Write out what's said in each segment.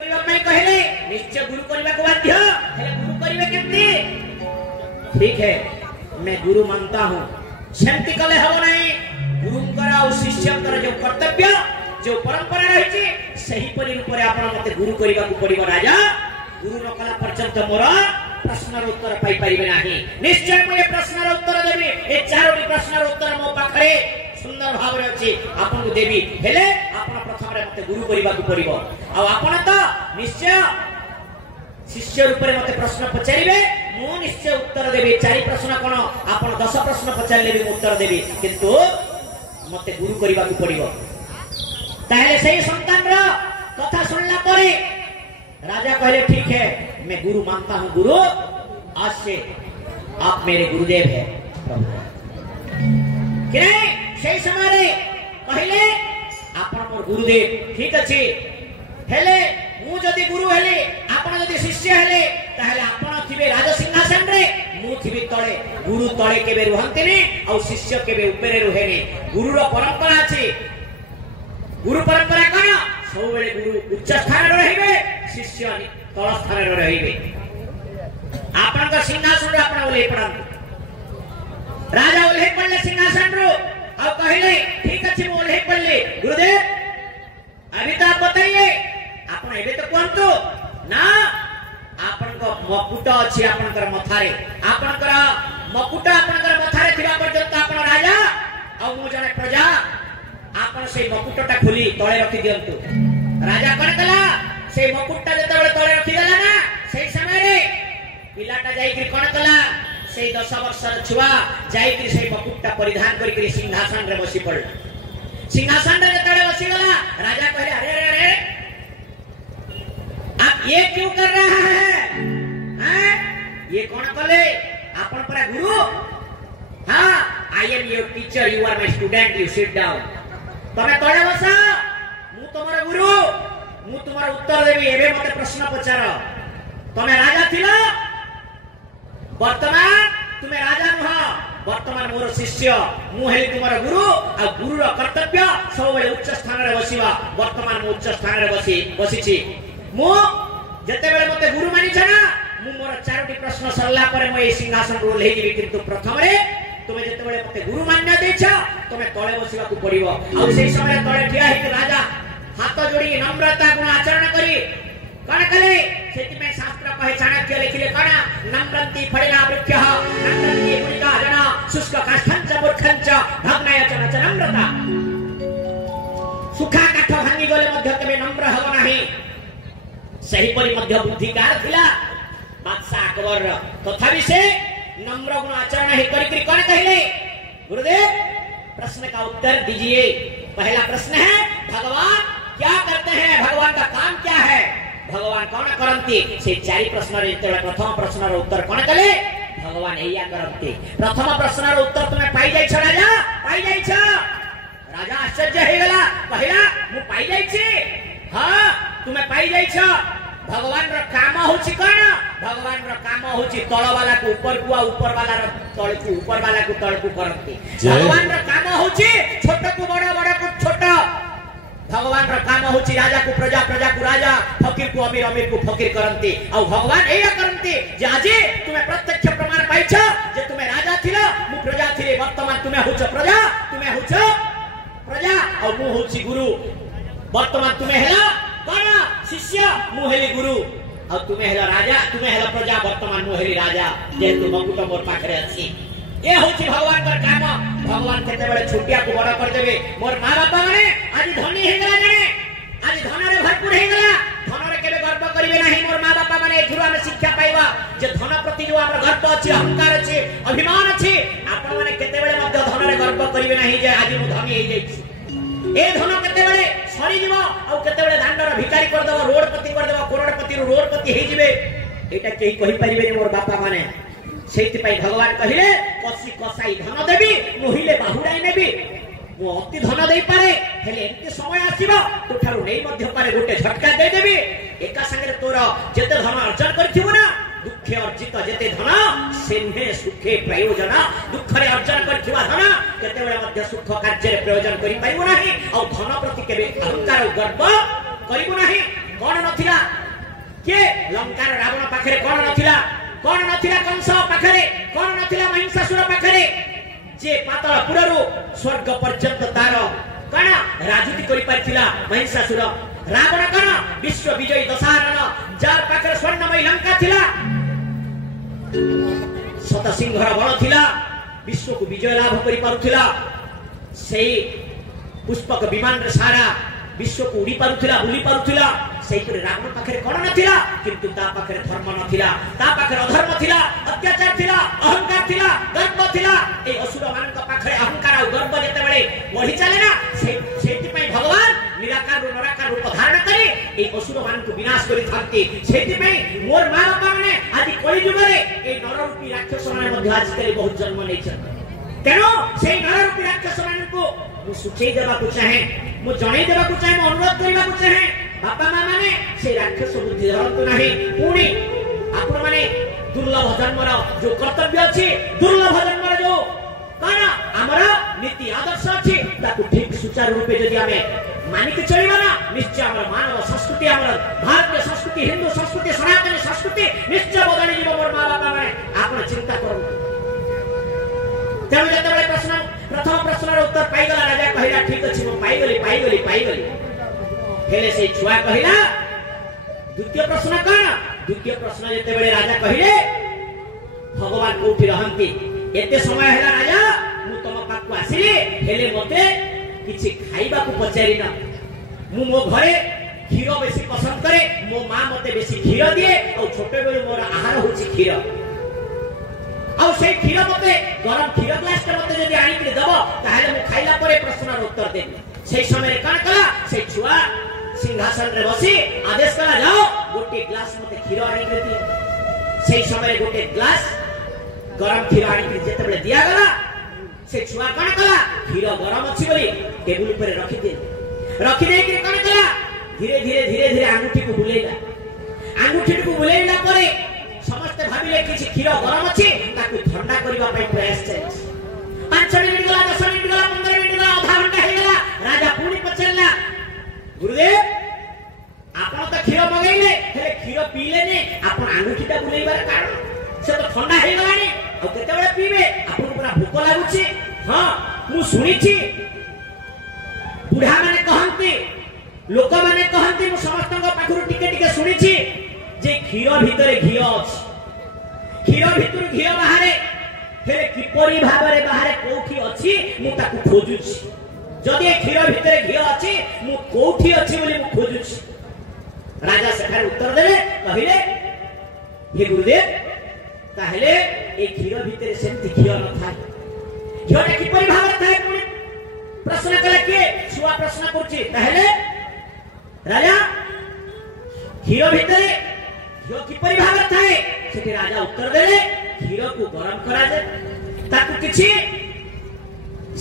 कहले निश्चय गुरु करने को बाध्य हेले गुरु करिवे केमती ठीक है मैं गुरु मानता हूँ सेमती कले हबो नहीं गुरुंकर और शिष्यंकर जो कर्तव्य जो परंपरा रही सही परि रूप में आपण मते गुरु करने को पड़िबो राजा गुरु न कला पर्यंत मोर प्रश्नर उत्तर पाई परिबे नाही निश्चय मु ए प्रश्नर उत्तर देबी ए चारोटी प्रश्नर उत्तर मो पाखरे सुंदर भाव रे अछि आपन को देबी हेले आपण प्रथम रे मते गुरु करबा को पड़िबो आ आपण तो निश्चय शिष्य रूप में मते प्रश्न पचारिबे मु निश्चय उत्तर देबी चारि प्रश्न कोन आपण 10 प्रश्न पचारले भी उत्तर देबी किंतु मते गुरु करबा को पड़िबो ताहेले सही संतान रो कथा सुनला परे राजा कहले ठीक है मैं गुरु मानता हूं गुरु आज से आप मेरे गुरुदेव है कि से समय कहले आपण मोर गुरुदेव ठीक अछि हेले मु जदी गुरु हेले आपण जदी शिष्य हेले ताहेले आपण थिबे राज सिंहासन रे मु थिबे तळे गुरु तळे केबे रुहंतिनी और शिष्य केबे ऊपर रुहेनी गुरु रो परंपरा अछि गुरु परंपरा कोन सब बेले गुरु उच्च स्थान रे रहिबे शिष्य तळ स्थान रे रहिबे आपण का सिंहासन रे आपण ओले पड़न राजा ओले पड़ले सिंहासन रो अब कहले ठीक अछि मु ओले पड़ले गुरुदेव अभी तो आप बताइए आपण एबे तो कोंतो ना आपण को मकुट अछि आपण कर मथारे आपण कर मकुट आपण कर मथारे थिबा पर्यंत आपण राजा और मु जने प्रजा आपण से मकुटटा खोली तळे रखि दियंतु राजा कोन कला से मकुटटा जते बेले तळे रखि गला ना सेही समय रे पिलाटा जाई कि कोन कला से 10 वर्षर छुआ जाई कि से मकुटटा परिधान करि कि सिंहासन रे बसी पड़ला सिंहासन रे तळे बसी गला राजा कहले अरे अरे अरे आप ये क्यों कर रहा है हैं ये कौन कले आपण परा गुरु हां I am your teacher you are my student you sit down तमे तळे बसा मु तमरा गुरु मु तुम्हारा उत्तर देबी एबे मते प्रश्न पचार तमे राजा थिलो वर्तमान तुमे राजा नुह वर्तमान मोर शिष्य मु हेली तुम्हारा गुरु आ गुरु रो कर्तव्य सब बेले उच्च स्थान रे बसिबा वर्तमान मु उच्च स्थान रे बसिछि मु जते बेले मते गुरु मानि छना मु मोर चारोटी प्रश्न सरला परे म ए सिंहासन रो लेहि जिवि किंतु प्रथम रे तुमे जते बेले मते गुरु मान्य देछ तुमे तळे बसिबा को पड़िबो आ सेही समय तळे ठिया हे राजा हाथ जोड़ी नम्रता गुण आचरण करी कण कले सेति में शास्त्र कहे चाणक्य लिखिले कण नम्रंती फलिना वृक्षः नम्रंती गुणिका जना शुष्क काष्ठंच मूर्खंच भग्नय च नम्रता सुखा काठ भांगी गले मध्य केबे नम्र हबो नाही सही परि मध्य बुद्धिकार थिला बादशाह अकबर तथापि से नम्र गुण आचरण ही करी कण कहिले गुरुदेव प्रश्न का उत्तर दीजिए पहला प्रश्न है भगवान क्या करते हैं भगवान का काम क्या है भगवान कौन करंती से चारि प्रश्न रे प्रथम प्रश्न रो उत्तर कौन कले भगवान एया करंती प्रथम प्रश्न रो उत्तर तुमे पाई जाई छ राजा पाई जाई छ राजा आश्चर्य हे गला पहिला मु पाई जाई छी हां तुमे पाई जाई छ भगवान रो काम होछि कोन भगवान रो काम होछि तळ वाला को ऊपर को ऊपर वाला रो तळ को ऊपर वाला को तळ को करंती भगवान रो काम होछि छोट को बड़ बड़ को छोट भगवान रो काम होछि राजा को प्रजा प्रजा को राजा फकीर को अमीर को फकीर करंती और भगवान एया करंती जे आजे तुमे प्रत्यक्ष प्रमाण पाइ छ जे तुमे राजा थिलो मु प्रजा थिले वर्तमान तुमे होछ प्रजा तुमे होछ प्रजा और मु होछि गुरु वर्तमान तुमे हेला कोन शिष्य मु हेली गुरु और तुमे हेला राजा तुमे हेला प्रजा वर्तमान मु हेली राजा जे तु मकुट मोर पाखरे अछि ये होछि भगवान कर काम भगवान केते बेले छुटिया को बड़ कर देबे मोर मां बापा माने आज धनी हे गला जाने आज धन रे भरपूर हे गला धन रे केबे गर्व करिवे नाही मोर मां बापा माने एथुरा में शिक्षा पाइबा जे धन प्रति जो हमर गर्व अछि अहंकार अछि अभिमान अछि आपण माने केते बेले मध्य धन रे गर्व करिवे नाही जे आज मु धनी हे जाइछि ए धन केते बेले सरी जीवो और केते बेले धांडर भिखारी कर देबो रोडपति कर देबो करोड़पति रो रोडपति हे जिवे एटा केही कहि परिबे मोर बापा माने सेति पई भगवान कहिले कसी कसाई धन देबी नहिले बाहुडाई नेबी मु अति धन देई पारे हेले एते समय आसीबो तो थारु नेई मध्य पारे गोटे झटका दे देबी एका संगे तोर जेते धन अर्जन करथिबो ना दुखे अर्जित जेते धन सेन्हे सुखे प्रयोजन दुख रे अर्जन करथिबा धन केते बेले मध्य सुख कार्य रे प्रयोजन करि पाइबो नाही और धन प्रति केबे अहंकार गर्व करिबो नाही कोन नथिला लंकार रावण पाखरे कौन नथिला कंस पाखरे कौन नथिला महिषासुर पाखरे जे पातालपुरु स्वर्ग पर्यंत तार कण राजनीति करि पारथिला महिषासुर रावण कण विश्व विजयी दशानन जार पाखरे स्वर्णमय लंका थिला शत सिंहर बल थिला विश्व को विजय लाभ करि पारुथिला सेही पुष्पक विमान रे सारा विश्व को उड़ी पारुथिला बुली पारुथिला सेही रावण पाखरे कौन नथिला किंतु ता पाखरे धर्म नथिला ता पाखरे अधर्म थिला अत्याचार थिला अहंकार थिला गर्व थिला ए असुर मानक पाखरे अहंकार और गर्व जते बेले बढ़ी चले ना सेही पई भगवान निराकार रो नराकार रूप धारण करे ए असुर मानक विनाश करि थांती सेही पई मोर मां बापा माने आदि कलि जुग रे ए नररूपी राक्षस माने मध्ये आज करी बहुत जन्म नै छन तेनो सेही नररूपी राक्षस मानक को मु सुचेई देबा को चाहे मु जणै देबा को चाहे मु अनुरोध करबा को चाहे बापा मां माने से राक्षस बुद्धि धरंतु नाही पुणी आपण माने दुर्लभ जन्मर जो कर्तव्य अछि दुर्लभ जन्मर जो काना हमर नीति आदर्श अछि ताकु ठीक सुचारू रूपे जदि हमें मानिक चलिबा ना निश्चय हमर मानव संस्कृति हमर भारतीय संस्कृति हिंदू संस्कृति सनातन संस्कृति निश्चय बदली जीव मोर मां बापा माने आपण चिंता करू तेणु जतबेले प्रथम प्रश्नर उत्तर पाइगला राजा कहिला ठीक अछि मु पाइगली हेले से छुआ कहिला द्वितीय प्रश्न कौन द्वितीय प्रश्न जतबेले राजा कहिले भगवान कोठी रहंती एते समय हैला राजा मु तम पाखु आसिले हेले मते किछि खाइबा को पचारि ना मु मो घरे क्षीर बेसी पसंद करे मो मां मते बेसी क्षीर दिए और छोटे बेले मोर आहार होछि क्षीर और से क्षीर मते गरम क्षीर ग्लास के मते जदी आनी के दबो ताहेले मु खाइला परे प्रश्नर उत्तर देबी से समय कान कला से छुआ सिंहासन रे बसी आदेश कला जाओ गोटे ग्लास मते क्षीर आनी के दिए से समय गोटे ग्लास गरम क्षीर आनी के जेते बेले दिया गला से छुआ कान कला क्षीर गरम अछि बोली टेबुल पर रखि दे कि कान कला धीरे धीरे अंगूठी को बुलेइला परे समस्त भाबिले किछि क्षीर गरम अछि ताकु ठंडा करबा पई प्रयास चले 5 मिनिट गला 10 मिनिट गला 15 मिनिट गला आधा घंटा हे गला राजा पुणी पचरला गुरुदेव आपण तो क्षीर मगैले हेले क्षीर पीले ने आपण अंगूठीटा बुलेइबार कारण से तो ठंडा हे गलानी आ केते बेले पीबे आपण पूरा भूख लागुछि हां मु सुनिछि बुढ़ा माने कहंती लोक माने कहंती मु समस्त पाखरु टिके सुनिछि जे क्षीर भितरे घी अछि क्षीर भितर घी बाहरे हेले किपरि भाबरे बाहरे कोठी अछि मु ताकु खोजुछि जदि क्षीर भितरे घी अछि मु कोठी अछि बोली मु खोजुछि राजा सेखार उत्तर देले कहिले हे गुरुदेव ताहेले ए क्षीर भितरे सेंति घी न थाय घीटा किपरि भाबरे थाय पुणी प्रश्न कला के छुआ प्रश्न करछि ताहेले राजा क्षीर भितरे घी किपरि भाबरे थाय सेठी राजा उत्तर देले क्षीर को गरम करा जाय ताकु किछि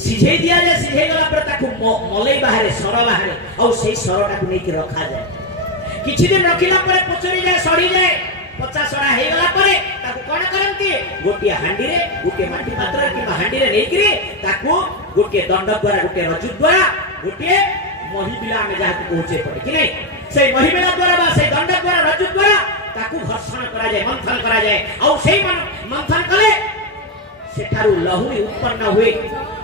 सिझे दिया जाए सिझे गला पर ताकु मलई बाहरे सर बाहरे और सेही सरटा को नेकी रखा जाए किछि दिन रखिला पर पचरी जाए सड़ी जाए 50 सड़ा हे गला पर ताकु कोन करंती गोटिया हांडी रे गोटे माटी पात्र कि हांडी रे नेकी ताकु गोटे दंड द्वारा गोटे रज्जु द्वारा गोटे महिबिला में जाके पहुंचे पड़े कि नहीं से महिबिला द्वारा बा से दंड द्वारा रज्जु द्वारा ताकु घर्षण करा जाए मंथन करा जाए और सेही मंथन कले सेठारु लहुरी उत्पन्न हुए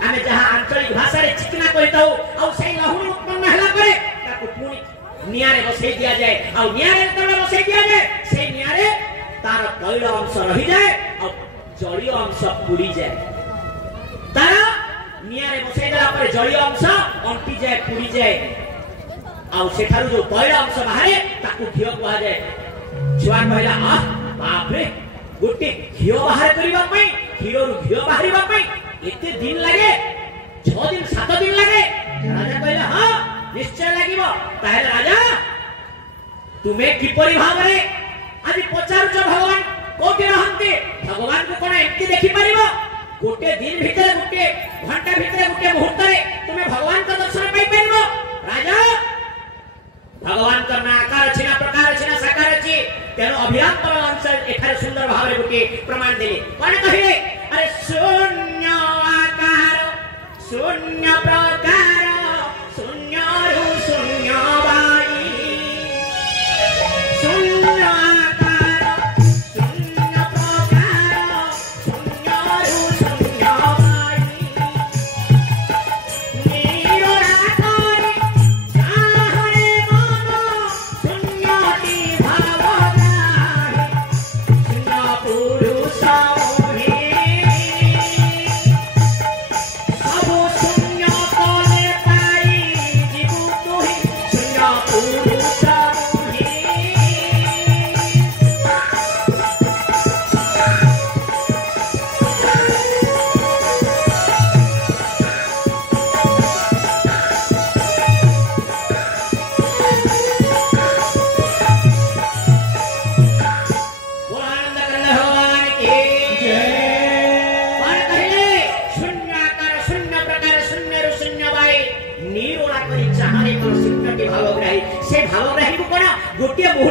आमे जहां आंचलिक भाषा रे चिकना कहिताऊ और सेही लहुरी उत्पन्न हला परे ताकु पुनी नियारे बसै दिया जाए और नियारे तबे बसै दिया जाए सेही नियारे तार तैल अंश रहि जाए और जलीय अंश पुरी जाए तार नियारे बसै देला परे जलीय अंश अंटी जाए पुरी जाए और सेठारु जो तैल अंश बाहरे ताकु घियो कहा जाए छुआ कहला आ बाप रे गोटे घियो बाहर करिबा पई क्षीर घियो बाहरिबा पई एते दिन लागे 6 दिन 7 दिन लागे राजा कहला हां निश्चय लागिबो ताहेले राजा तुमे किपरि भाबरे आदि पचारुच भगवान कोठी रहंती भगवान को कोन एंती देखि परिबो गोटे दिन भितरे गोटे घंटा भितरे गोटे मुहूर्त रे तुमे भगवान का दर्शन पाई परिबो राजा भगवान का ना आकार छिना प्रकार छिना साकार छि तेनो अभिराम परमहंस एठारे सुंदर भावरे गोटे प्रमाण देले कोन कहिले अरे शून्य आकार शून्य प्रकार शून्य रु शून्य बाई शून्य आकार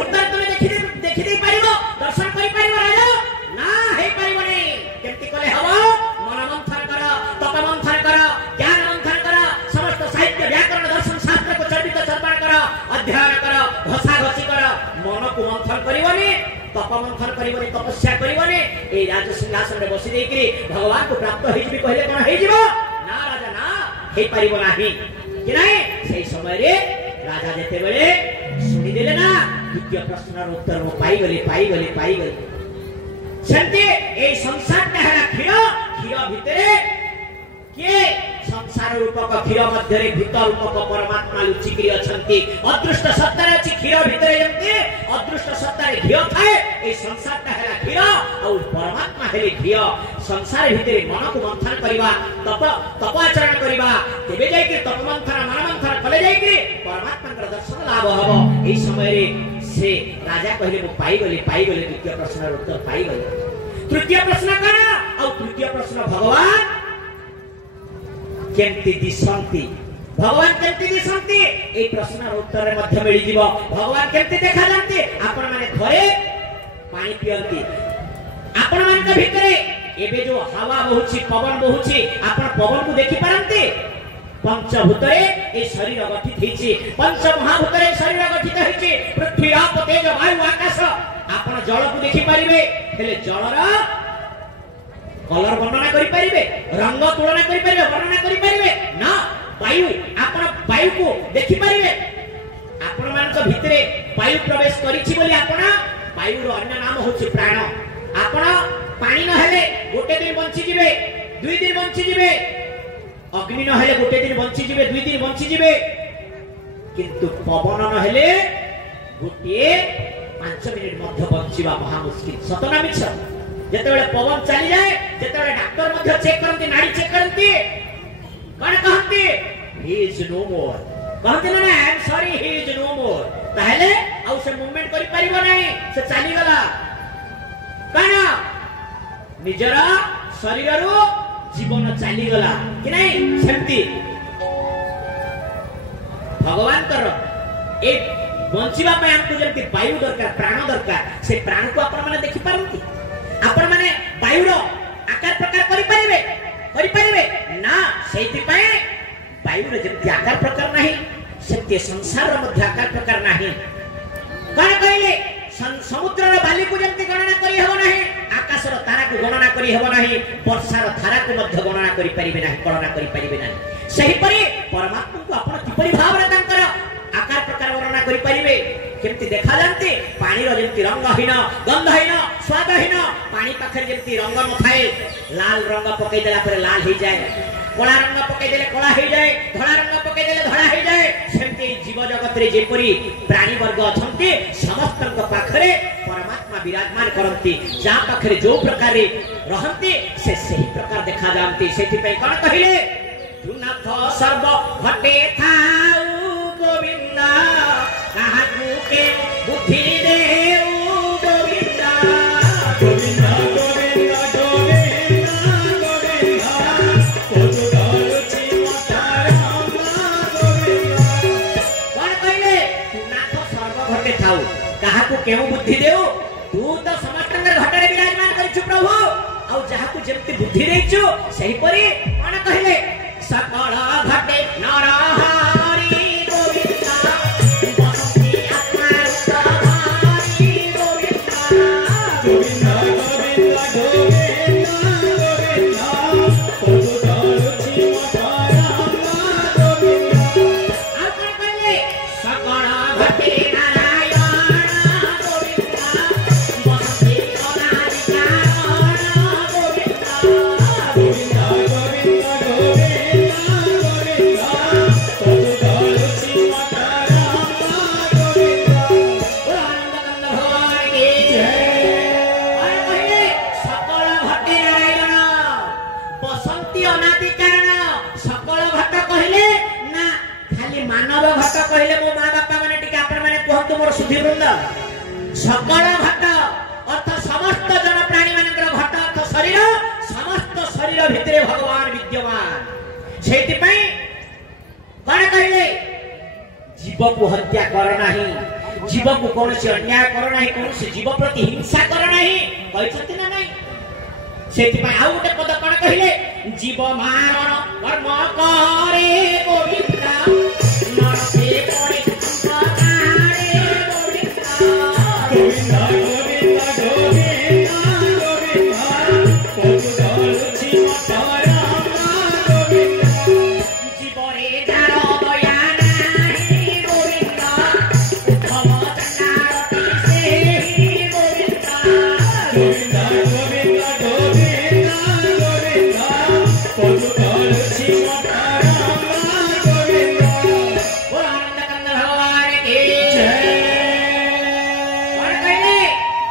मुहूर्त तुम देखी पारिबो दर्शन करि पारिबो राजा ना हे पारिबोनी केमती कले हबो मन मंथन कर तप मंथन कर ज्ञान मंथन कर समस्त साहित्य व्याकरण दर्शन शास्त्र को चर्वित चर्पण कर अध्ययन कर घोषा घोषी कर मन को मंथन करिवनी तप मंथन करिवनी तपस्या करिवनी ए राज सिंहासन रे बसी देकरी भगवान को प्राप्त होइबी कहले कोन होइजिवो ना राजा ना हे पारिबो नाही कि नाही सेही समय रे राजा जेते बेले सुनि देले ना द्वितीय प्रश्नर उत्तर मो पाई गली सेंते ए संसार ता हला क्षीर भितरे के संसार रूपक क्षीर मध्य रे भूत रूपक परमात्मा लुचिकरी अछंती अदृष्ट सत्ता रे क्षीर भितरे जंती अदृष्ट सत्ता रे घियो थाए ए संसार ता हला क्षीर और परमात्मा हेले घियो संसार भितरे मन को मंथन करिवा तप आचरण करिवा तेबे जाय के तप मंथन मन मंथन कले जाय के परमात्मा के दर्शन लाभ हबो ए समय रे से राजा कहले मो पाई गली द्वितीय प्रश्नर उत्तर पाई गली तृतीय प्रश्न करा और तृतीय प्रश्न भगवान केमती दिसंती भगवान केमती दिसंती ए प्रश्नर उत्तर रे मध्य मिली जीव भगवान केमती देखा जानती आपण माने घरे पानी पियंती आपण मान के भितरे एबे जो हवा बहुची पवन बहुची आपण पवन को देखि पारंती पंचभूतरे ए शरीर गठित हिची पंच महाभूतरे शरीर गठित हिची पृथ्वी आप तेज वायु आकाश आपण जल को देखि पारिबे हेले जलर कलर वर्णना करि पारिबे रंग तुलना करि पारिबे वर्णना करि पारिबे ना वायु आपण वायु को देखि पारिबे आपण मान के भितरे वायु प्रवेश करिछि बोली आपण वायु रो अन्य नाम होछि प्राण आपण पानी न हेले गोटे दिन बंची जिवे दुई दिन बंची जिवे अग्नि न हेले गोटे दिन बंची जिवे दुई दिन बंची जिवे किंतु पवन न हेले गोटे 5 मिनिट मध्य बंचीबा महा मुश्किल सतना मिछ जेतेबेले पवन चली जाए जेतेबेले डॉक्टर मध्य चेक करंती नाड़ी चेक करंती कोन कहंती ही इज नो मोर कहंती ना I am sorry he is no more ताहेले आउ से मूवमेंट करि परिबो नै से चली गला काना निजरा शरीररु जीवन चली गला कि नहीं सेमती भगवान कर एक बंचीबा पे हमको जेमती वायु दरकार प्राण दरकार से प्राण को आपण माने देखि पारंती आपण माने वायु रो आकार प्रकार करि परिबे ना सेति पय वायु रो जेमती आकार प्रकार नाही सेते संसार रो मध्य आकार प्रकार नाही कोन कहले समुद्र रो बाली को जेमती गणना करि हेबो नाही आकाश रो तारा को गणना करि हेबो नाही वर्षा रो धारा को मध्य गणना करि परिबे नाही गणना करि परिबे नाही सही परि परमात्मा को आपण किपरि भाव रे तांकर आकार प्रकार वर्णना करि परिबे केमती देखा जानते पानी रो जेमती रंगहीन गंधहीन स्वादहीन पानी पाखरे जेमती रंग न थाए लाल रंग पकई देला परे लाल ही जाए कला रंग पकई देले कला ही जाए धड़ा रंग पकई देले धड़ा ही जाए सेमती जीव जगत रे जेपरि प्राणी वर्ग अछंती समस्तक पाखरे परमात्मा विराजमान करंती जा पाखरे जो प्रकार रहंती से सही प्रकार देखा जानती सेति पे कोन कहिले दुनाथ सर्व घटे थाउ गोविंद काहू के बुद्धि देउ गोविंद गोविंद गोविंद काहाकू केउ बुद्धि देउ तू तो समस्तंगर घटरे विराजमान करिछु प्रभु आ जहाकू जेमती बुद्धि देइछु सही परि कोन कहिले सकल घटे नरहरि गोविंद बसंती आत्मा रूपधारी गोविंद गोविंद गोविंद गोविंद गोविंद कोटुरुचि मधुरम गोविंद आ कोन कहिले सकल घटे कहले मो मां बापा माने टिके आपण माने कहंतु मोर सुधी वृंद सकल घट अर्थ समस्त जन प्राणी मानकर घट अर्थ शरीर समस्त शरीर भितरे भगवान विद्यमान सेति पई कोन कहले जीव को हत्या कर नाही जीव को कौन से अन्याय कर ना कौन से जीव प्रति हिंसा कर ना कहते ना नहीं से आउ गोटे पद कौन कहले जीव मारण कर्म करे गोविंदा नरके पड़े संसारे गोविंदा गोविंदा गोविंदा गोविंदा गोविंदा पदुदल जीव तारा गोविंदा जीव रे जारो दया नाही गोविंदा उद्धव चंडारती से गोविंदा गोविंदा गोविंदा गोविंदा गोविंदा पदुदल जीव तारा गोविंदा बोल आनंद कंद भगवान की जय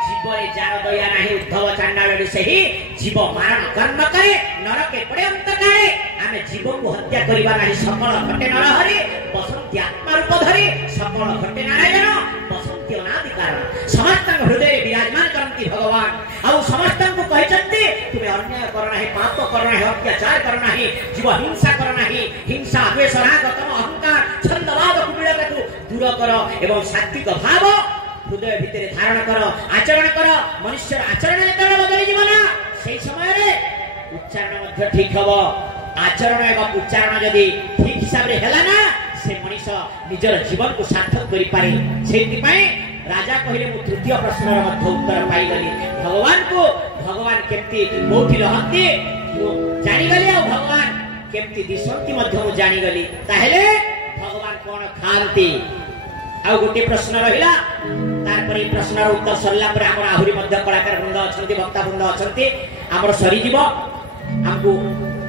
जीव रे जारो दया नाही उद्धव चंडारती से ही जीव मारण कर्म करे नरके पड़े अंतकाले आमे जीव को हत्या करिबा नाही सकल घटे नरहरि बसंती आत्मा रूप धरि सकल घटे नारायण बसंती अनादि कारण समस्त हृदय विराजमान करंती भगवान आ समस्त को कहिचंती तुमे अन्याय कर नाही पाप कर नाही अत्याचार कर नाही जीव हिंसा कर नाही हिंसा द्वेष राग तम अहंकार छंदवाद कुबिलता को दूर कर एवं सात्विक भाव हृदय भितर धारण कर आचरण कर मनुष्य आचरण जेतबे बदली जीवन सेई समय रे उच्चारण मध्य ठीक हबो आचरण एवं उच्चारण यदि ठीक हिसाब रे हैला ना से मनुष्य निजर जीवन को सार्थक करि पारे सेति पई राजा कहले मु तृतीय प्रश्न रो मध्य उत्तर पाई गली भगवान केमती मोठी रहंती जानि गली आ भगवान केमती दिसंती मध्य मु जानि गली ताहेले भगवान कोन खांती आ गोटे प्रश्न रहिला तार पर प्रश्न रो उत्तर सरला पर हमर आहुरी मध्य कलाकार वृंद अछंती वक्ता वृंद अछंती हमर सरी जीव हमको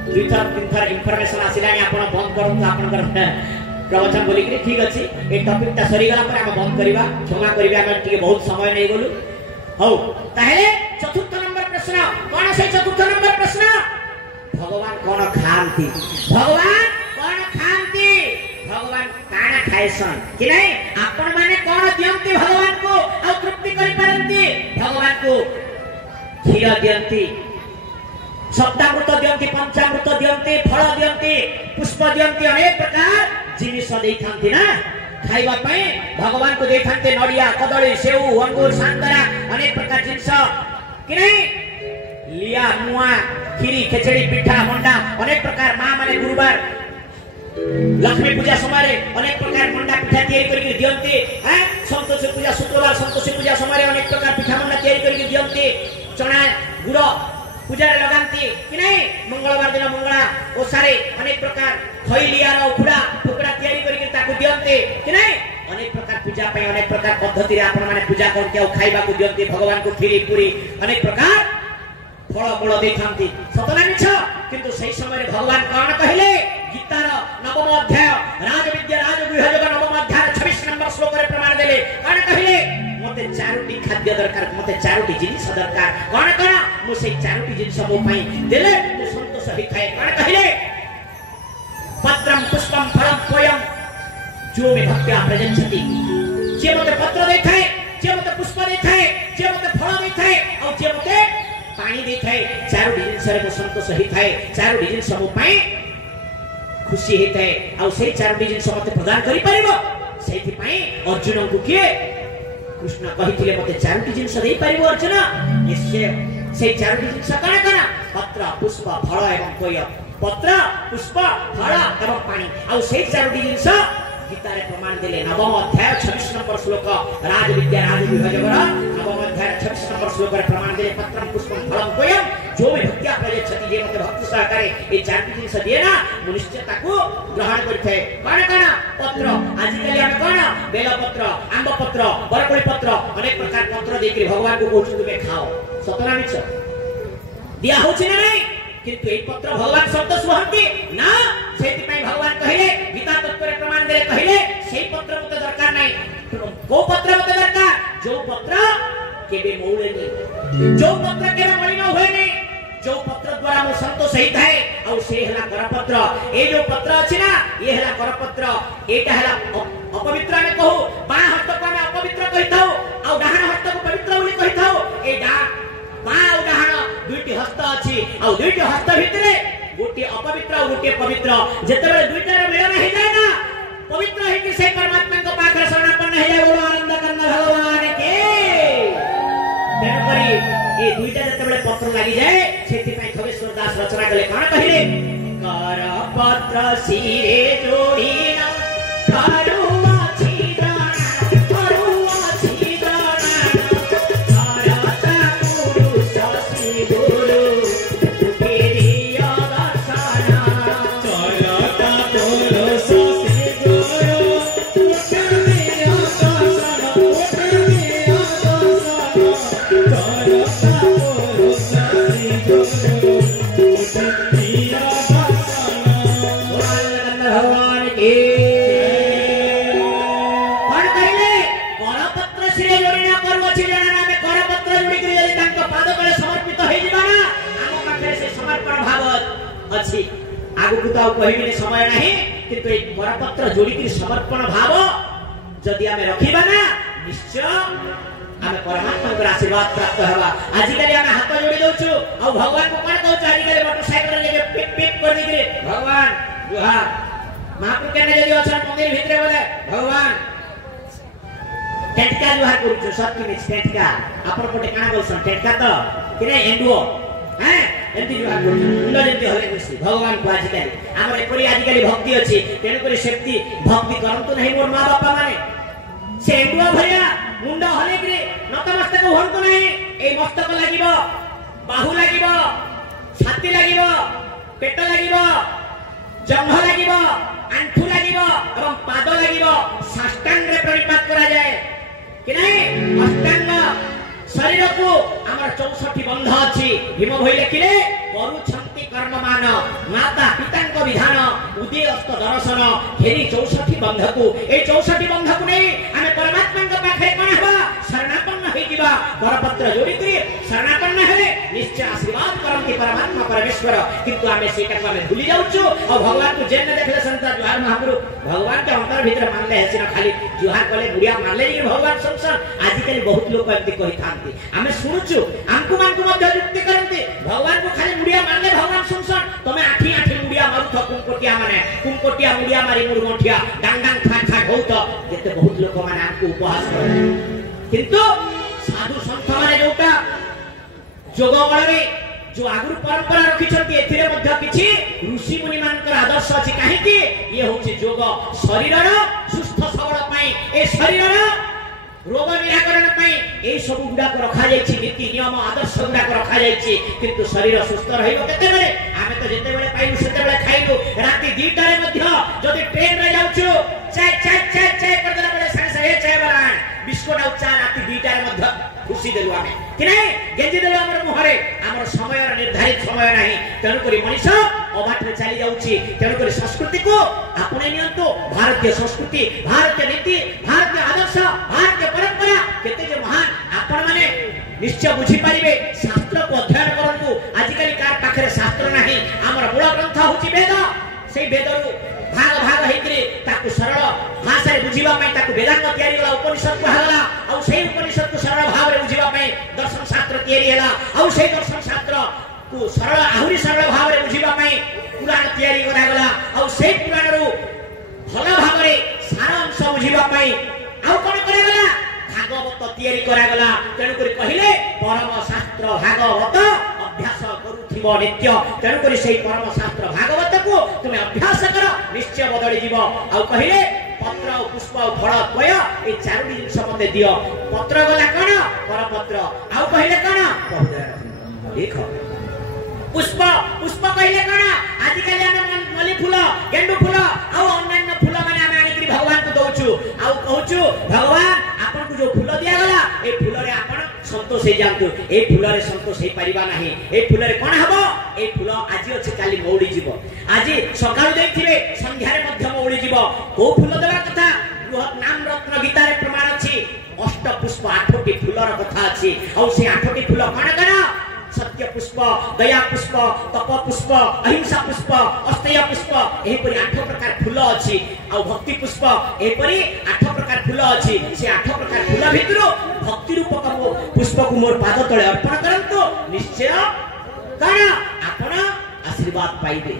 दुई थर तीन थर इंफॉर्मेशन आसिलानी आपण बंद करंतु आपनकर प्रवचन बोली कि ठीक अछि ए टॉपिक ता सरी गला पर हम बंद करबा क्षमा करबा हम टिके बहुत समय नै गलु हौ ताहेले चतुर्थ नंबर प्रश्न कोन से चतुर्थ नंबर प्रश्न भगवान कोन खांती भगवान काना खायसन कि नहीं आपण माने कोन दियंती भगवान को आ तृप्ति करि परंती भगवान को क्षीर दियंती सप्तामृत दियंती पंचामृत दियंती फल दियंती पुष्प दियंती अनेक प्रकार जिनिस देइथांती ना खाइबा पई भगवान को देइथांते नडिया कदली सेव अंगूर संतरा अनेक प्रकार जिनिस कि नहीं लिया मुआ खीरी खिचड़ी पिठा मंडा अनेक प्रकार मां माने गुरुवार लक्ष्मी पूजा समय अनेक प्रकार मंडा पिठा तैयारी करके दियंती हैं संतोषी पूजा शुक्रवार संतोषी पूजा समय अनेक प्रकार पिठा मंडा तैयारी करके दियंती चना गुड़ पूजा रे लगांती कि नहीं मंगलवार दिन मंगला ओसारे अनेक प्रकार खइलियार उखुड़ा फुकड़ा तैयारी करके ताकू दियंती कि नहीं अनेक प्रकार पूजा पे अनेक प्रकार पद्धति रे आपण माने पूजा करके आ खाइबा को दियंती भगवान को खीरी पूरी अनेक प्रकार फल मूल देखांती सतना मिछ किंतु सही समय भगवान कौन कहले गीतार नवम अध्याय राजविद्या राजगुह्ययोग नवम अध्याय 26 नंबर श्लोक रे प्रमाण देले कौन कहले मते चारोटी खाद्य दरकार मते चारोटी जिनिस दरकार कौन कौन मु से चारोटी जिनिस मो पई देले तू संतोष ही खाए कौन कहले पत्रम पुष्पम फलम तोयम जो मे भक्त्या प्रजनति जे मते पत्र देखाए जे मते पुष्प देखाए जे मते फल देखाए और जे मते पानी देखाए चारोटी जिनिस रे संतोष ही खाए चारोटी जिनिस मो पई खुशी हेते आ से चारोटी जिनिस मते प्रदान करि परिबो सेति पई अर्जुन को के कृष्ण कहिथिले मते चारोटी जिनिस देई परिबो अर्जुन निश्चय से चारोटी जिनिस कना कना पत्र पुष्प फल एवं तोय पत्र पुष्प फल एवं पानी आ से चारोटी जिनिस गीता रे प्रमाण देले नवम अध्याय 26 नंबर श्लोक राजविद्या राजगुह्ययोग नवम अध्याय 26 नंबर श्लोक रे प्रमाण देले पत्रम पुष्पम फलम तोयम जो मे भक्त्या प्रयच्छति जे मते भक्ति सहकारे ए चारोटी जिनिस दिए ना मनुष्य ताको ग्रहण करथाय कोन कोन पत्र आज कली हम कोन बेल पत्र आंब पत्र बरकोली पत्र अनेक प्रकार पत्र देकरी भगवान को कहू तुमे खाओ सतना मिछ दिया होछि ना नहीं किंतु ए पत्र भगवान संतोष होंती ना सेति पई भगवान कहिले गीता तत्व रे प्रमाण दे कहिले सेई पत्र मते दरकार नाही को पत्र मते दरकार जो पत्र केबे मौले नहीं जो पत्र केबे मलिन होय नहीं जो पत्र द्वारा मो संतोष हेता है आ से हला करपत्र ए जो पत्र अछि ना ये हला करपत्र एटा हला अपवित्र ने कहू बा हस्त को हम अपवित्र कहिथाउ आ डाहाण हस्त को पवित्र बोली कहिथाउ ए डा बा आ डाहाण दुईटी हस्त अछि आ दुईटी हस्त भितरे गोटे अपवित्र और गोटे पवित्र जेतेबे दुईटा रे मिलन हे जाय ना पवित्र हे कि से परमात्मा को पाखरे शरणापन्न हे जाय बोलो आनंद करना ये दुईटा जतबेले पत्र लागि जाए सेति पई खगेश्वर दास रचना कले कोन कहिले कर पत्र सिरे जोड़ीना करुवा छिदाना करुवा छिदाना करता पुरुष सि गुरु उठेरिया दर्शना करता पुरुष सि गुरु उठेरिया दर्शना उठेरिया दर्शना भगवान की करपत्र श्री जोड़ीना करवछि जणना में करपत्र जोड़ी करी यदि तांको पाद तले समर्पित होई जिबाना आम पाखरे से समर्पण भाव अछि आगु को तो कहिबिनी समय नाही किंतु ए करपत्र जोड़ी करी समर्पण भाव जदि आमे रखिबा ना निश्चय आमे परमात्मा को आशीर्वाद प्राप्त हेबा आजिकली आमे हाथ जोड़ी दउछु आ भगवान को कोन कहउछु आजिकली मोटरसाइकिल लेके पिप पिप कर दिकरे भगवान जुहार महाप्रभु के जदि अछन मंदिर भितरे बोले भगवान टेटका जुहार करूछु सत्य में टेटका आपन कोटे काना बोलसन टेटका तो किने एंडुओ हैं एंती जुहार करूछु मुंड जेंती हले खुशी भगवान को आजिकली हमर एपरी आजिकली भक्ति अछि तेनु करी शक्ति भक्ति करंतु नहीं मोर मां बापा माने से एंडुओ भरिया मुंड हले कि नतमस्तक होंतु नहीं ए मस्तक लागिबो बाहु लागिबो छाती लागिबो पेट लागिबो जंघ लागिबो आंठू लागिबो एवं पाद लागिबो साष्टांग रे प्रणिपात करा जाए कि नहीं अष्टांग शरीर को हमर 64 बंध अछि हिम भई लेखिले करूछंती कर्ममान माता पिता को विधान उदय अस्त दर्शन हेरी 64 बंध को ए 64 बंध को नहीं हमें परमात्मा के पाखे कोन हबा शरणापन्न होई दिबा करपत्र जोड़ी करी शरणापन्न हेले निश्चय आशीर्वाद करंती परमात्मा परमेश्वर किंतु हमें सेटा को हमें भूली जाउछु और भगवान को जेने देखले संता जुहार महाप्रभु भगवान के अंतर भीतर मानले हेसिना खाली जुहार कले बुढ़िया मानले कि भगवान संसार आजिकली बहुत लोग एमती कहि थांती हमें सुनुछु आंकु मानकु मध्य युक्ति करंती भगवान को खाली बुढ़िया मानले भगवान संसार तमे आठी आठी मुड़िया मारु थ कुमकोटिया माने कुमकोटिया मुड़िया मारी मुर गंठिया डांग डांग खा खा होत जेते बहुत लोक माने आंकु उपहास करे किंतु साधु संत माने जोटा जोग बळवे जो आगुर परंपरा रखी छथि एथिरे मध्य किछि ऋषि मुनि मानकर आदर्श अछि काहे कि ये होछि जोग शरीरर सुस्थ सबल पई ए शरीरर रोग निराकरण पई ए सब गुडा को रखा जायछि नीति नियम आदर्श गुडा को रखा जायछि किंतु शरीर सुस्थ रहिबो केते बेले आमे तो जेते बेले पाइलु सेते बेले खाइलु राती 2टा रे मध्य जदि ट्रेन रे जाउछु चाय चाय चाय चाय करदला बेले संगे संगे चाय बला बिस्कुट आ चा राती 2टा रे मध्य खुशी देलु आमे कि नहीं गेंजी देलु हमर मुहरे हमर समय निर्धारित समय नाही तेनु करी मनीष अबाट में चली जाउछि तेनु करी संस्कृति को आपने नियंतो भारतीय संस्कृति भारतीय नीति भारतीय आदर्श भारतीय परंपरा केते जे महान आपण माने निश्चय बुझी पारिबे शास्त्र को अध्ययन करंतु आजिकली कार पाखरे शास्त्र नाही हमर मूल ग्रंथ होछि वेद सेई वेदरु भाग भाग हेकरे ताकु सरल भाषा रे बुझिबा पई ताकु वेदांत तयारी होला उपनिषद को हला आ सेई उपनिषद को सरल भाव रे बुझिबा पई दर्शन शास्त्र तयारी होला आ सेई दर्शन शास्त्र को सरल आहुरी सरल भाव रे बुझिबा पई पुराण तयारी करा गला आ सेई पुराण रो भल भाव रे सारा अंश बुझिबा पई आ कोन करे गला भागवत तयारी करा गला तेनु करी कहिले परम शास्त्र भागवत अभ्यास करूथिबो नित्य तेनु करी सेई परम शास्त्र भागवत को तुमे अभ्यास कर निश्चय बदली जीवो आ कहिले पत्र पुष्प फल त्वय ए चारोटी जिंस मते दियो पत्र गला कोन परपत्र आ कहिले कोन बहुदय देखो पुष्प पुष्प कहिले कोन आजिकली हम मल्ली फूल गेंडू फूल आ अन्य फूल माने हम आनी भगवान को दउछु आ कहउछु भगवान आपन को जो फूल दिया गला ए फूल रे आपन संतोष हे जानतु ए फूल रे संतोष हे परिबा नाही ए फूल रे कोन हबो ए फूल आज अछि काली मौड़ी जीवो आज सकाळ देखिबे संध्या रे मध्य मौड़ी जीवो को फूल देबा कथा बृहत नाम रत्न गीता रे प्रमाण अछि अष्ट पुष्प 8टी फूलर कथा अछि औ से 8टी फूल कोन करा सत्य पुष्प दया पुष्प तप पुष्प अहिंसा पुष्प अस्तय पुष्प एपरि 8 प्रकार फूल अछि आ भक्ति पुष्प एपरि 8 प्रकार फूल अछि से 8 प्रकार फूल भितरु भक्ति रूपक पुष्प को मोर पाद तळे अर्पण करंतो निश्चय काना आपण आशीर्वाद पाइबे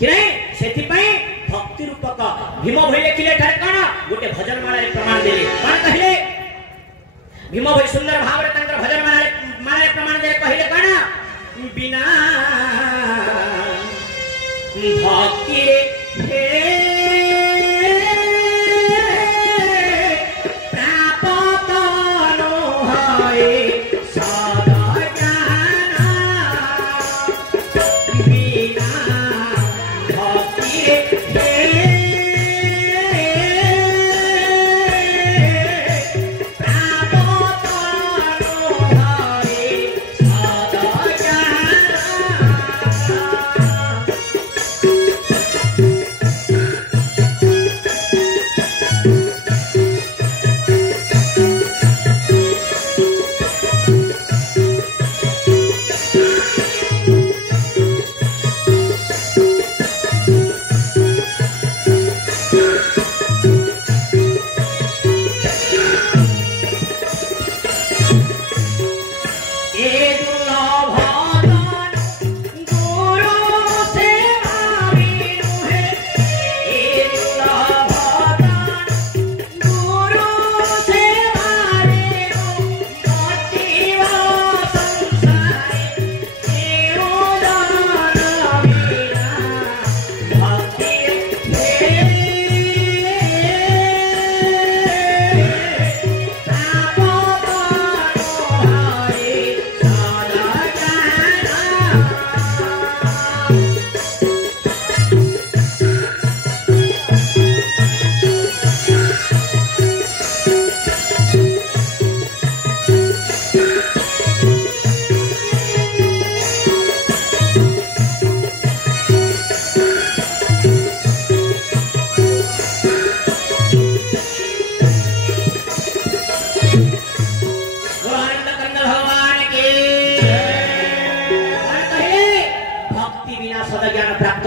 कि नहीं सेति पई भक्ति रूपक भीम भई लेखिले ठारे काना गोटे भजन माला रे प्रमाण देले कोन कहिले भीम भई सुंदर भाव रे तांकर भजन माला रे प्रमाण प्रमाण दे कहले कण बिना भक्ति रे प्राप्त न होए सदा ज्ञान बिना भक्ति रे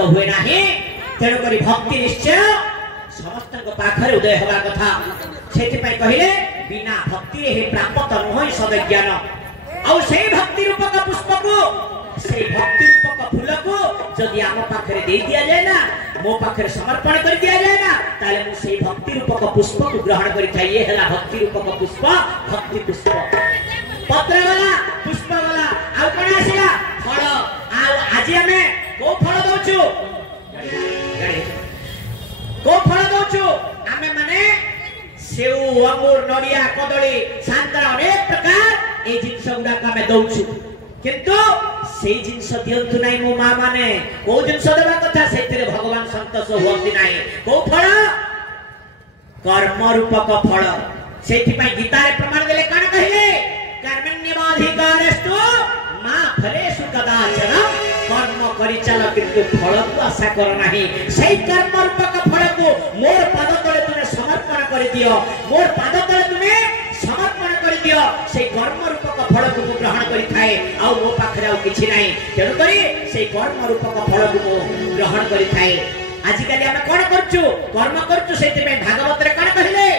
हुए ना तेणुक भक्ति निश्चय समस्त पाखरे उदय हवा कथा से कहले बिना भक्ति हे प्राप्त नुह सद ज्ञान आउ से भक्ति रूपक पुष्प को से भक्ति रूपक फूल को जदि आम पाखरे दे दिया जाए ना मो पाखरे समर्पण कर दिया जाए ना ताले मु से भक्ति रूपक पुष्प को ग्रहण करि थाए ये हला भक्ति रूपक पुष्प भक्ति पुष्प पत्र वाला पुष्प वाला आउ कोन आसीला फल आ आज हमें को फल दउछु को फल दउछु आमे माने सेउ अंगूर नडिया कदली सांतरा अनेक प्रकार ए जिंस गुडा का में दउछु किंतु से जिंस दियंतु नाही मो मां माने को जिंस देबा कथा सेतिरे भगवान संतोष होती नाही को फल कर्म रूपक फल सेति पई गीता रे प्रमाण देले कान कहिले कर्मण्यवाधिकारस्तु मा फलेषु कदाचन कर्म करि चल किंतु फल को आशा कर नाही सही कर्म रूपक फल को मोर पाद तले तुमे समर्पण कर दियो मोर पाद तले तुमे समर्पण कर दियो से कर्म रूपक फल को ग्रहण करि थाए आ मो पाखरे आ किछि नाही तेनु करी से कर्म रूपक फल को ग्रहण करि थाए आज काली हम कोन करछु कर्म करछु सेति में भागवत रे कोन कहिले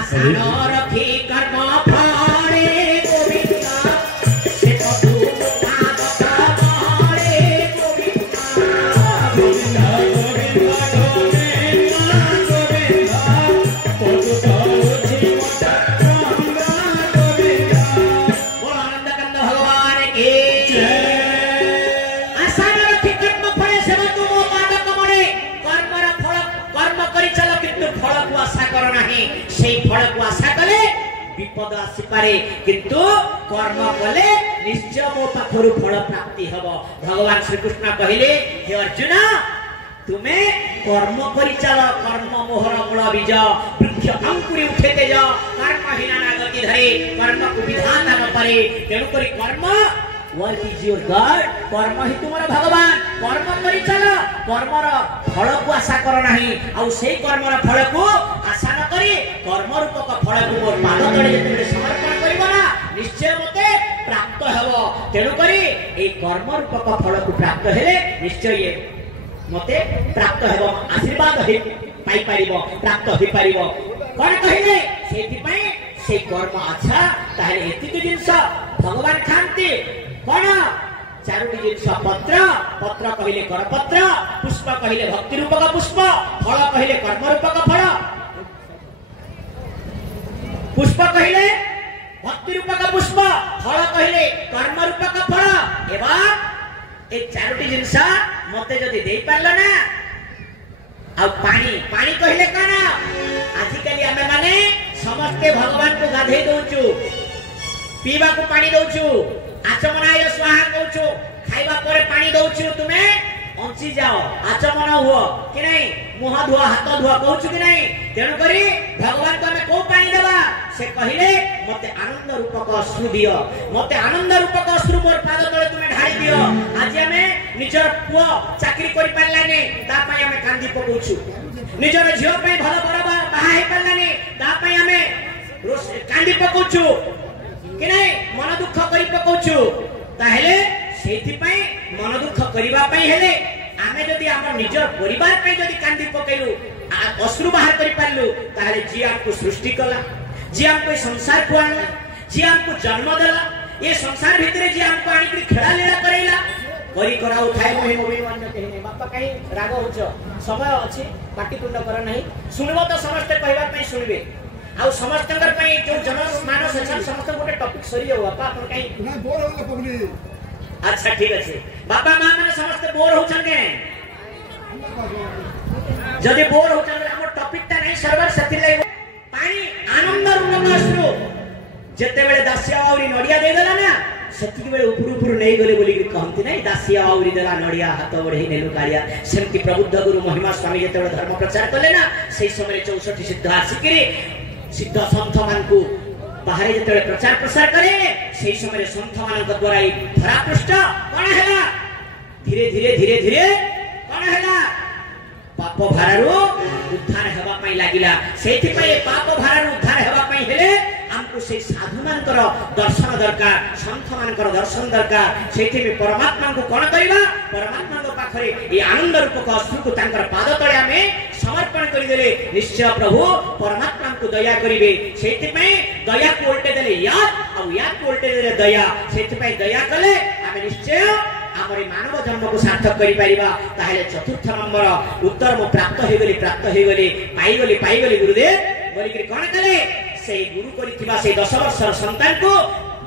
आशा न रखी कर्म फले गोविंदा से प्रभु फल को आशा कले विपद आसी पारे किंतु कर्म कले निश्चय मो पाखरु फल प्राप्ति हबो भगवान श्री कृष्ण कहिले हे अर्जुन तुमे कर्म करि चल कर्म मोहर मूल बीज वृक्ष अंकुरी उठेते जा कर्म हिना गति धरे कर्म को विधाता न करे तेनु करी कर्म वर्क इज योर गॉड कर्म ही तुमरा भगवान कर्म करि चल कर्मर फल को आशा कर नाही आ से कर्मर फल को आशा न करी कर्म रूपक फल को मोर पाद तळे जते समर्पण करिबो ना निश्चय मते प्राप्त हेबो तेनु करी ए कर्म रूपक फल को प्राप्त हेले निश्चय मते प्राप्त हेबो आशीर्वाद हे पाई पारिबो प्राप्त हे पारिबो कोन कहिले सेति पई से कर्म अच्छा ताहे एतिक जिंस भगवान खान्ति कोन चारोटी जिंस पत्र पत्र कहिले करपत्र पुष्प कहिले भक्ति रूपक पुष्प फल कहिले कर्म रूपक फल पुष्प कहिले भक्ति रूपक पुष्प फल कहले कर्म रूपक फल एवं ए चारोटी जिनस मते जदि दे पारल ना आ पानी पानी कहले कौन आजिकली आमे माने समस्ते भगवान को गाधे दउचु पीवा को पानी दउचु आचमनाय स्वाहा कहउचु खाइबा परे पानी दउचु तुमे अंची जाओ आचमन हुओ कि नहीं मुह धुआ हाथ धुआ कहउचु कि नहीं तेणु करी भगवान को हमें को पानी देबा से कहिले मते आनंद रूपक अश्रु दियो मते आनंद रूपक अश्रु मोर पाद तळे तुमे ढाळी दियो आज हमें निजर पुओ चाकरी करि पारलानी ता पई हमें कांदी पकोउचु निजर झियो पई भल बराबर बाहा हे पारलानी ता पई हमें कांदी पकोउचु कि नहीं मन दुख करि पकोउचु ताहेले सेथि पई मन दुख करिबा पई हेले आमे जदि हमर निजर परिवार पई जदि कांदी पकेलु अश्रु बाहर करि पारलु ताहेले जी आपको सृष्टि कला जी हमको संसार को आनला जी हमको जन्म देला ये संसार भीतर जी हमको आनी खेला लीला करेला करी करा उठाए मोहि मोहि मान कहने बापा कहीं राग होछ समय अछि पाटितुंड कर नहीं सुनबो तो समस्त कहबा पई सुनबे आ समस्तकर पई जो जनमानस अछि समस्त गोटे टॉपिक सरी जाऊ बापा अपन कहीं ना बोर होला पगली अच्छा ठीक अछि बापा मां माने समस्त बोर होछन के जदि बोर होछन हमर टॉपिक ता नहीं सर्वर सथि ले पानी आनंद रूपक अश्रु जेते बेले दासिया औरी नडिया दे देला ना सती बेले ऊपर ऊपर नहीं गले बोली कहंती नहीं दासिया औरी देला नडिया हाथ बढ़े नेलु कालिया सेमति प्रबुद्ध गुरु महिमा स्वामी जेते बेले धर्म प्रचार करले ना सेही समय 64 सिद्ध आसिकरी सिद्ध संत मान को बाहर जेते बेले प्रचार प्रसार करे सेही समय संत मान द्वारा ई धरापृष्ठ कोन हैला धीरे धीरे धीरे धीरे कोन हैला पाप भारारू उद्धार हेबा पई लागिला सेथि पई पाप भारारू उद्धार हेबा पई हेले हमको से साधु मानकर दर्शन दरकार संत मानकर दर्शन दरकार सेथि में परमात्मा को कोन करिबा परमात्मा को पाखरे ए आनंद रूपक अश्रु को तांकर पाद तळे हमें समर्पण करि देले निश्चय प्रभु परमात्मा को दया करिवे सेथि पई दया को उल्टे देले याद आ याद को उल्टे देले दया सेथि पई दया कले हमें निश्चय हमरे मानव जन्म को सार्थक करि परिबा ताहेले चतुर्थ नंबर उत्तर मो प्राप्त हे गली पाई गली गुरुदेव बोली कि कोन कले से गुरु करिथिबा से 10 वर्षर संतान को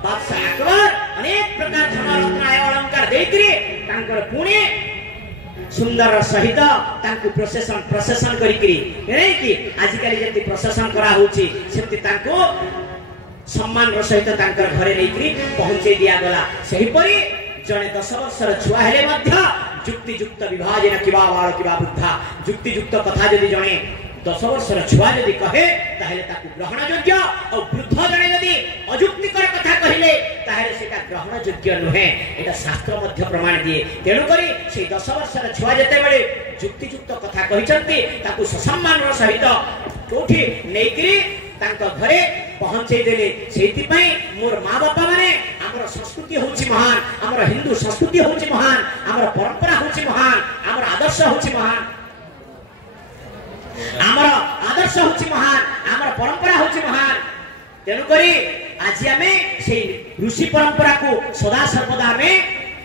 बादशाह अकबर अनेक प्रकार धर्म रत्न अलंकार देकरी तांकर पुणे सुंदर सहित तांको प्रशेषण करिकरी नै कि आजिकली जति प्रशेषण करा होची सेति तांको सम्मान र सहित तांकर घरे नेकरी पहुंचे दिया गला सही परी जने 10 वर्षर छुआ हेले मध्य जुक्ति युक्त विभाजन किबा बाळ किबा बुद्धा जुक्ति युक्त कथा जदि जने 10 वर्षर छुआ जदि कहे ताहेले ताकु ग्रहण योग्य और वृद्ध जने जदि अजुक्तिकर कथा कहिले ताहेले सेटा ग्रहण योग्य नहे एटा शास्त्र मध्य प्रमाण दिए तेनु करी से 10 वर्षर छुआ जते बेले जुक्ति युक्त कथा कहिचंती ताकु सम्मान र सहित कोठी नेकरी तांको घरे पहुंचे देले सेति पई मोर मां बापा माने हमर संस्कृति होची महान हमर हिंदू संस्कृति होची महान हमर परंपरा होची महान हमर आदर्श होची महान हमर आदर्श होची महान हमर परंपरा होची महान तेनु करी आज हमें से ऋषि परंपरा को सदा सर्वदा हमें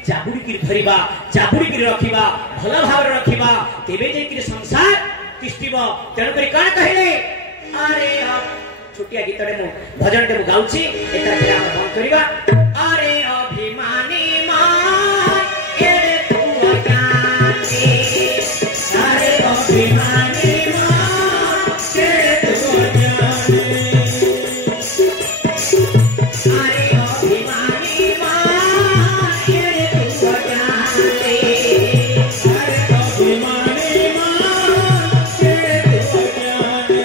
जाबुड़ी की धरिबा जाबुड़ी की रखिबा भल भाव रखिबा तेबे जे कि संसार तिष्टिबा तेनु करी कान कहिले अरे छोटिया गीतटे मु भजनटे मु गाउची एता फिर हम बंद करिबा अरे अभिमानी मां एरे तू अज्ञानी अरे अभिमानी मां एरे तू अज्ञानी अरे अभिमानी मां एरे तू अज्ञानी अरे अभिमानी मां एरे तू अज्ञानी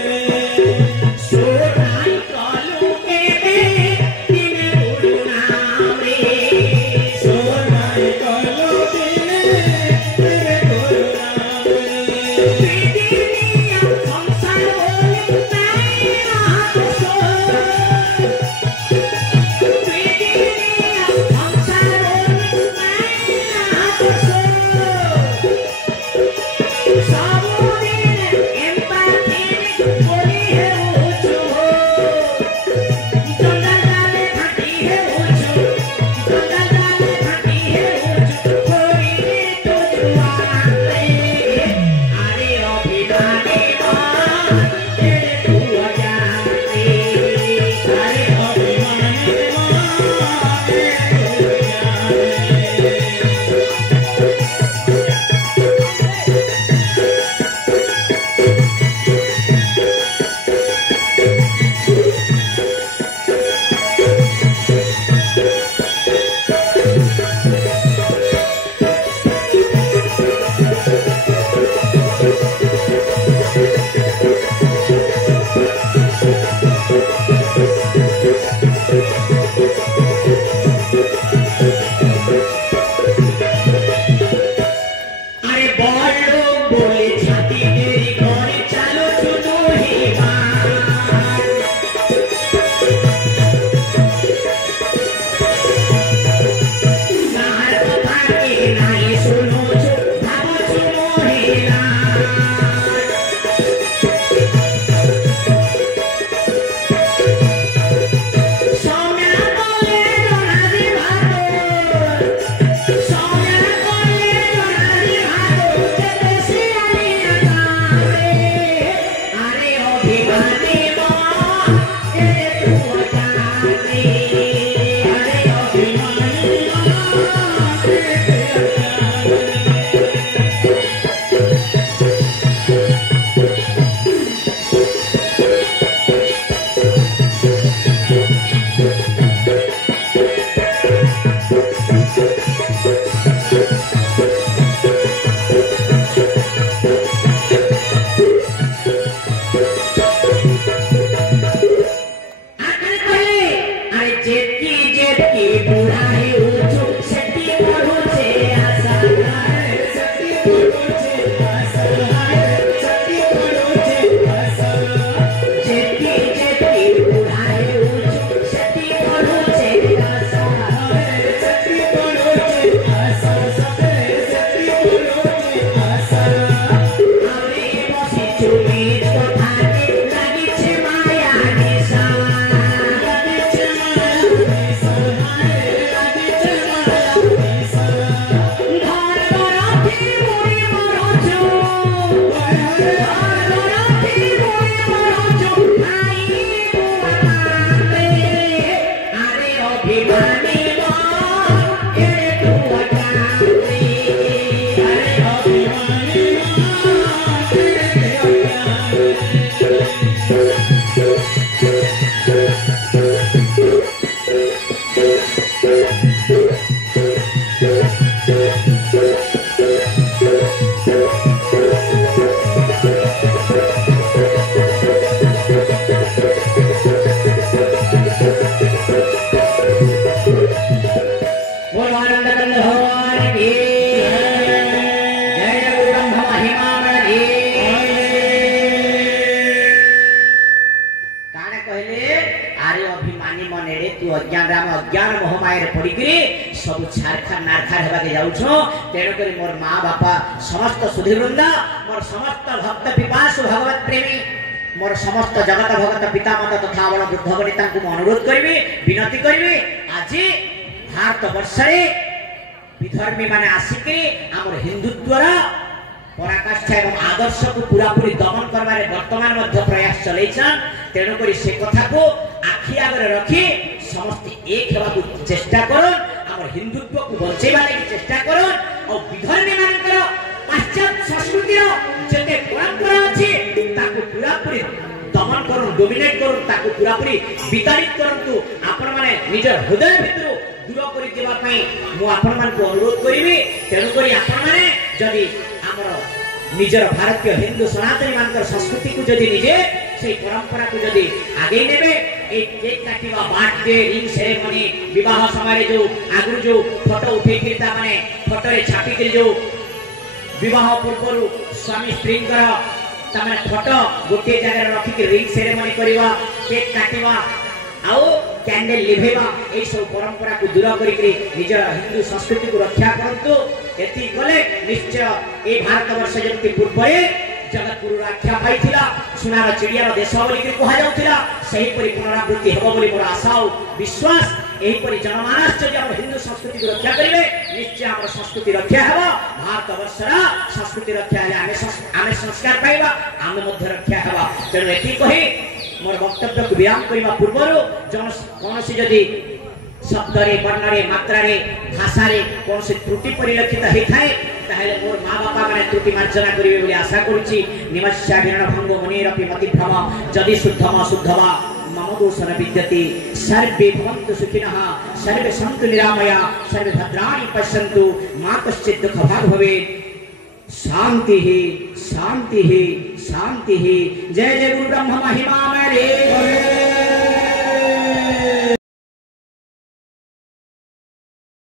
सोनाई कालू के दिन गुरुना जेती बुढ़ा है ऊंचो सेती पढ़ुचे आशा सेती पढ़ुचे आशा सेती पढ़ुचे आशा जेती बुढ़ा है ऊंचो सेती पढ़ुचे आशा सेती पढ़ुचे आशा सेती पढ़ुचे आशा आमी बसी चुली কথাতে লাগিছে মায়া নিশা লাগিছে মায়া নিশা লাগিছে মায়া নিশা ঘর ঘরাতে মুড়ি মরছো ঘর ঘরাতে মুড়ি মরছো ভাই বুয়াতে আরে অভিমানী মন এড়ে তুয়াতে আরে অভিমানী बोलो आनंद कंद भगवान की जय गुरु ब्रह्म महिमा की काने कहले आरे अभिमानी मनेरे तू अज्ञान राम अज्ञान मोह मायर पड़िकरी सब छारखा नारखा हेबा के जाउछो तेणु करी मोर मां बापा समस्त सुधीवृंद मोर समस्त भक्त पिपासु भगवत प्रेमी मोर समस्त जगत भगत पिता माता तथा बड़ बुद्ध वनिता को अनुरोध करबी विनती करबी आज भारत वर्ष विधर्मी माने आसिकी आमर हिंदुत्वर पराकाष्ठा एवं आदर्श को पूरा पूरी दमन करबारे वर्तमान मध्य प्रयास चलैछन तेणु करी से कथा को आखि आगे रखी समस्त एक हेबा को चेष्टा करन आमर हिंदुत्व को बचेबा लागि चेष्टा करन और विधर्मी मानकर पाश्चात्य संस्कृति जते परंपरा अछि ताको पूरा पूरी दमन करन डोमिनेट करन ताको पूरा पूरी विताड़ित करंतु आपण माने निजर हृदय भितर दूर करि देबा पई मु आपण मान को अनुरोध करिवि तेणु करी आपण माने जदि हमर निजर भारतीय हिंदू सनातनी मानकर संस्कृति को जदि निजे से परंपरा को जदि आगे नेबे ए केक काटिबा बर्थडे रिंग सेरेमनी विवाह समय जो आगु जो फोटो उठे किरता माने फोटो रे छापी के जो विवाह पूर्व स्वामी स्त्री तमें फोटो गोटे जगह रखिक रिंग सेरेमनी करवा केक काटिबा आउ कैंडल लिभेबा ए सब परंपरा को दूर करी निजर हिंदू संस्कृति को रक्षा करंतु एति कले निश्चय ए भारत वर्ष जति पूर्व जगत गुरु रक्षा पाइथिला सुनार चिड़ियार देश बोली कहा जाउथिला सही परि पुनरावृत्ति हेबो बोली मोर आशा और विश्वास एही परि जनमानस जदि हम हिंदू संस्कृति को रक्षा करिवे निश्चय हम संस्कृति रक्षा हेबो भारत वर्षरा संस्कृति रक्षा हेले आमे संस्कार पाइबा आमे मध्य रक्षा हेबा तेणु एति कहि मोर वक्तव्य को विराम करबा पूर्वरु जन कोनसी जदि शब्द रे वर्ण रे मात्रा रे भाषा रे कोनसी त्रुटि परिलक्षित हे थाए ताहेले मोर मां बापा माने त्रुटि मार्जना करिवे बोली आशा करूची निमस्या विरण भंगो मुनिरपि मति भ्रम जदि शुद्धम शुद्धवा मम दोषन विद्यते सर्वे भवन्तु सुखिनः सर्वे सन्तु निरामया सर्वे भद्राणि पश्यन्तु मा कश्चित् दुःख भाग् भवेत् शांति ही शांति ही शांति ही जय जय गुरु ब्रह्म महिमा मेरे